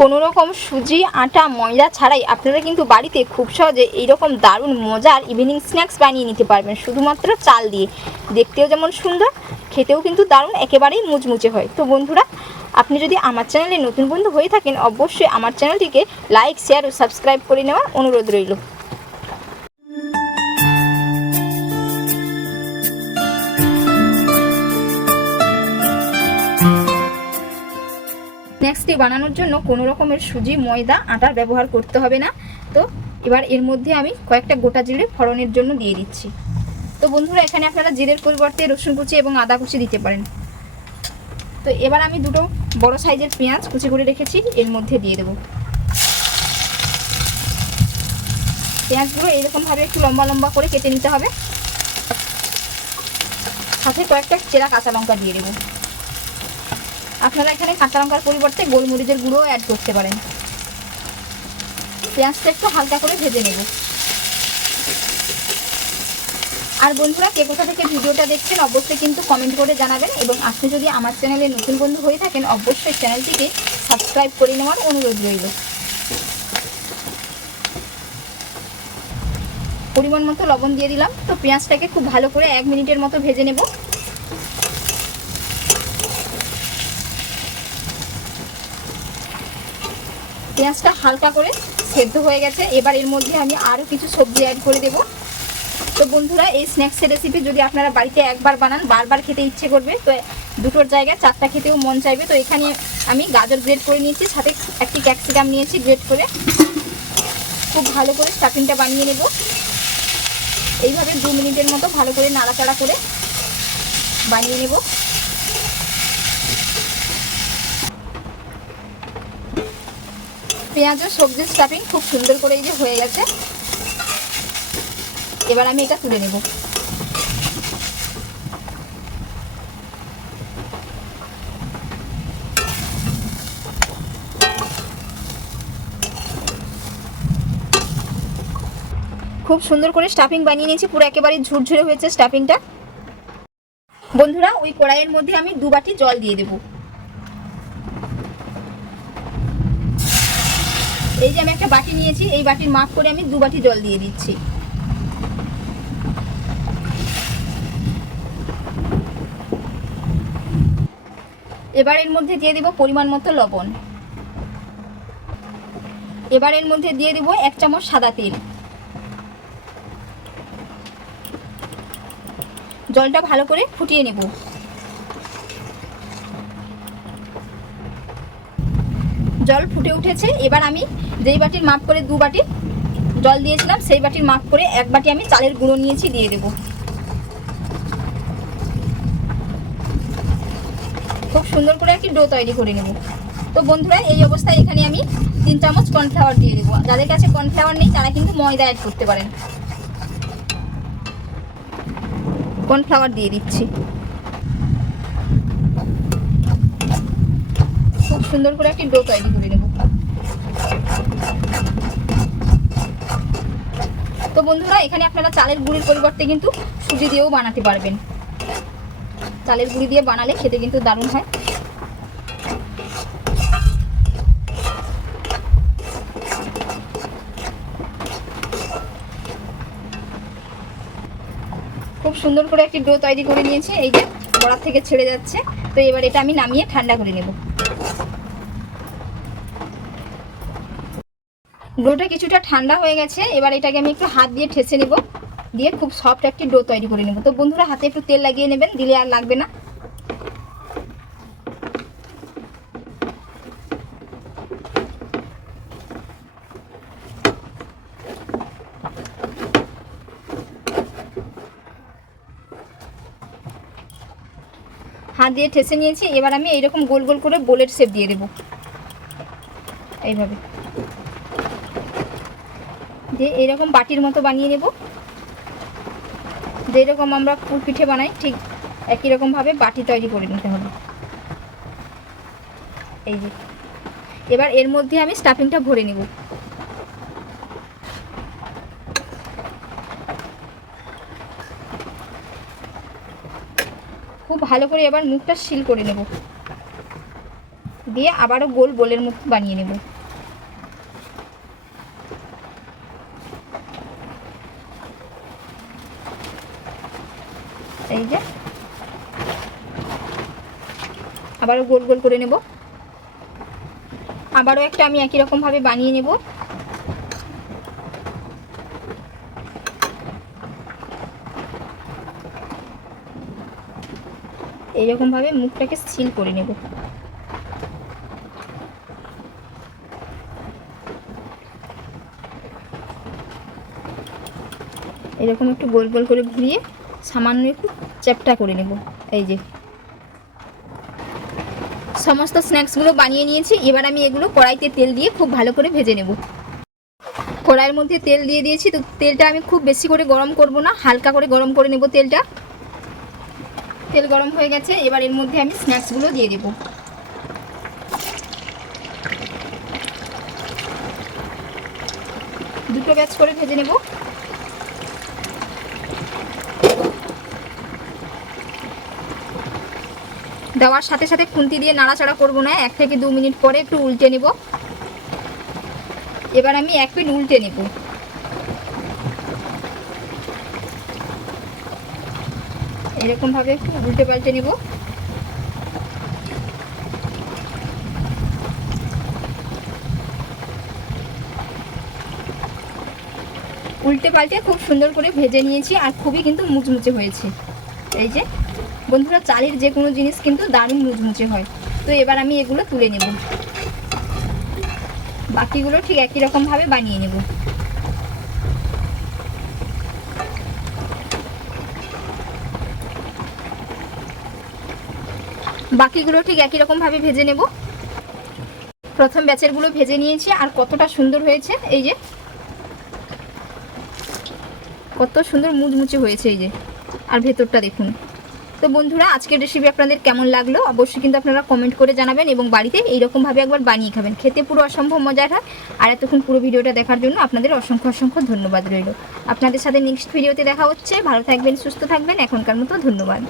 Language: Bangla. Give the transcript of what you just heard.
কোনো রকম সুজি, আটা, ময়দা ছাড়াই আপনারা কিন্তু বাড়িতে খুব সহজে এইরকম দারুণ মজার ইভিনিং স্ন্যাক্স বানিয়ে নিতে পারবেন। শুধুমাত্র চাল দিয়ে। দেখতেও যেমন সুন্দর, খেতেও কিন্তু দারুণ, একেবারেই মুচমুচে হয়। তো বন্ধুরা, আপনি যদি আমার চ্যানেলে নতুন বন্ধু হয়ে থাকেন, অবশ্যই আমার চ্যানেলটিকে লাইক শেয়ার ও সাবস্ক্রাইব করে নেওয়ার অনুরোধ রইল। স্ন্যাক্সটি বানানোর জন্য কোনো রকমের সুজি, ময়দা আটার ব্যবহার করতে হবে না। তো এবার এর মধ্যে আমি কয়েকটা গোটা জিরে ফড়নের জন্য দিয়ে দিচ্ছি। তো বন্ধুরা, এখানে আপনারা জিরের পরিবর্তে রসুন কুচি এবং আদা কুচি দিতে পারেন। তো এবার আমি দুটো বড় সাইজের পেঁয়াজ কুচি করে রেখেছি, এর মধ্যে দিয়ে দেবো। পেঁয়াজগুলো এরকমভাবে একটু লম্বা লম্বা করে কেটে নিতে হবে। সাথে কয়েকটা চেরা কাঁচা লঙ্কা দিয়ে দেবো। আপনারা এখানে কাঁচা লঙ্কার পরিবর্তে গোলমরিচের গুঁড়ো অ্যাড করতে পারেন। পেঁয়াজটা একটু হালকা করে ভেজে নেব। আর বন্ধুরা, কে কোথা থেকে ভিডিওটা দেখছেন, অবশ্যই কিন্তু কমেন্ট করে জানাবেন এবং আপনি যদি আমার চ্যানেলে নতুন বন্ধু হয়ে থাকেন, অবশ্যই চ্যানেলটিকে সাবস্ক্রাইব করে নেওয়ার অনুরোধ রইল। পরিমাণ মতো লবণ দিয়ে দিলাম। তো পেঁয়াজটাকে খুব ভালো করে এক মিনিটের মতো ভেজে নেব। পেঁয়াজটা হালকা করে সেদ্ধ হয়ে গেছে। এবার এর মধ্যে আমি আরও কিছু সবজি অ্যাড করে দেব। তো বন্ধুরা, এই স্ন্যাক্সের রেসিপি যদি আপনারা বাড়িতে একবার বানান, বারবার খেতে ইচ্ছে করবে, তো দুটোর জায়গায় চারটা খেতেও মন চাইবে। তো এখানে আমি গাজর গ্রেড করে নিয়েছি, সাথে একটি ক্যাপসিকাম নিয়েছি গ্রেড করে। খুব ভালো করে স্টাফিংটা বানিয়ে নেব। এইভাবে দু মিনিটের মতো ভালো করে নাড়াচাড়া করে বানিয়ে নেব। পেঁয়াজ ও সবজির স্টাফিং খুব সুন্দর করে এই যে হয়ে গেছে। এবার আমি এটা তুলে নেব। খুব সুন্দর করে স্টাফিং বানিয়ে নিয়েছি, পুরো একেবারে ঝুরঝুরে হয়েছে স্টাফিংটা বন্ধুরা, ওই কড়াইয়ের মধ্যে আমি দু বাটি জল দিয়ে দেবো। এই যে আমি একটা বাটি নিয়েছি, এই বাটির মাপ করে আমি দু বাটি জল দিয়ে দিচ্ছি। এবার এর মধ্যে দিয়ে দিব পরিমাণ মতো লবণ। এবার এর মধ্যে দিয়ে দিব এক চামচ সাদা তেল। জলটা ভালো করে ফুটিয়ে নেব। জল ফুটে উঠেছে। এবার আমি যেই বাটির মাপ করে দু বাটি জল দিয়েছিলাম, সেই বাটির মাপ করে এক বাটি আমি চালের গুঁড়ো নিয়েছি, দিয়ে দেব। খুব সুন্দর করে একটি ডো তৈরি করে নেব। তো বন্ধুরা, এই অবস্থায় এখানে আমি তিন চামচ কর্নফ্লাওয়ার দিয়ে দেবো। যাদের কাছে কর্নফ্লাওয়ার নেই, তারা কিন্তু ময়দা অ্যাড করতে পারেন। কর্নফ্লাওয়ার দিয়ে দিচ্ছি। সুন্দর করে একটি ডো তৈরি করে নেব। তো বন্ধুরা, এখানে আপনারা চালের গুঁড়ির পরিবর্তে কিন্তু সুজি দিয়েও বানাতে পারবেন। চালের গুঁড়ি দিয়ে বানালে খেতে কিন্তু দারুণ হয়। খুব সুন্দর করে একটি ডো তৈরি করে নিয়েছি, এই যে বড়ার থেকে ছেড়ে যাচ্ছে। তো এবার এটা আমি নামিয়ে ঠান্ডা করে নেব। ডোটা কিছুটা ঠান্ডা হয়ে গেছে, এবার এটাকে আমি একটু হাত দিয়ে ঠেসে নেব। দিয়ে খুব সফট একটি ডো তৈরি করে নেব। তো বন্ধুরা, হাতে একটু তেল লাগিয়ে নেবেন, দিলে আর লাগবে না। হাত দিয়ে ঠেসে নিয়েছি, এবার আমি এইরকম গোল গোল করে বোলের শেপ দিয়ে দেবো। এইভাবে। দিয়ে এরকম বাটির মতো বানিয়ে নেব। যেরকম আমরা পুর পিঠে বানাই, ঠিক একই রকমভাবে বাটি তৈরি করে নিতে হবে। এই যে। এবার এর মধ্যে আমি স্টাফিংটা ভরে নেব। খুব ভালো করে এবার মুখটা সিল করে নেব। দিয়ে আবারও গোল বোলের মুখ বানিয়ে নেব। এই যে। আবারও গোল গোল করে নেব। আবারও একটা আমি একই রকম ভাবে বানিয়ে নেব। এইরকম ভাবে মুখটাকে সিল করে নেব। এরকম একটু গোল গোল করে ঘুরিয়ে সামান্য একটু চ্যাপটা করে নেব। এই যে। সমস্ত স্ন্যাক্সগুলো বানিয়ে নিয়েছি। এবার আমি এগুলো কড়াইতে তেল দিয়ে খুব ভালো করে ভেজে নেব। কড়াইয়ের মধ্যে তেল দিয়ে দিয়েছি। তো তেলটা আমি খুব বেশি করে গরম করব না। হালকা করে গরম করে নেব তেলটা। তেল গরম হয়ে গেছে। এবার এর মধ্যে আমি স্ন্যাক্সগুলো দিয়ে দেব। দুটো ব্যাচ করে ভেজে নেব। দেওয়ার সাথে সাথে খুন্তি দিয়ে নাড়াচাড়া করব না, এক থেকে দু মিনিট পরে একটু উল্টে নেব। এবার আমি এক পিট উল্টে নেব। এরকমভাবে একটু উল্টে পাল্টে নেব। উল্টে পাল্টে খুব সুন্দর করে ভেজে নিয়েছি আর খুবই কিন্তু মুচমুচে হয়েছে। এই যে বন্ধুরা, চালের যে কোনো জিনিস কিন্তু দারুণ মুচমুচে হয়। তো এবার আমি এগুলো তুলে নেব। বাকিগুলো ঠিক একই রকমভাবে বানিয়ে নেব। বাকিগুলো ঠিক একই রকমভাবে ভেজে নেব। প্রথম ব্যাচেরগুলো ভেজে নিয়েছি, আর কতটা সুন্দর হয়েছে, এই যে। কত সুন্দর মুচমুচে হয়েছে, এই যে। আর ভেতরটা দেখুন। তো বন্ধুরা, আজকের রেসিপি আপনাদের কেমন লাগল? অবশ্যই কিন্তু আপনারা কমেন্ট করে জানাবেন এবং বাড়িতে এইরকমভাবে একবার বানিয়ে খাবেন। খেতে পুরো অসম্ভব মজার হয়। আর এতক্ষণ পুরো ভিডিওটা দেখার জন্য আপনাদের অসংখ্য অসংখ্য ধন্যবাদ রইল। আপনাদের সাথে নেক্সট ভিডিওতে দেখা হচ্ছে। ভালো থাকবেন, সুস্থ থাকবেন। এখনকার মতো ধন্যবাদ।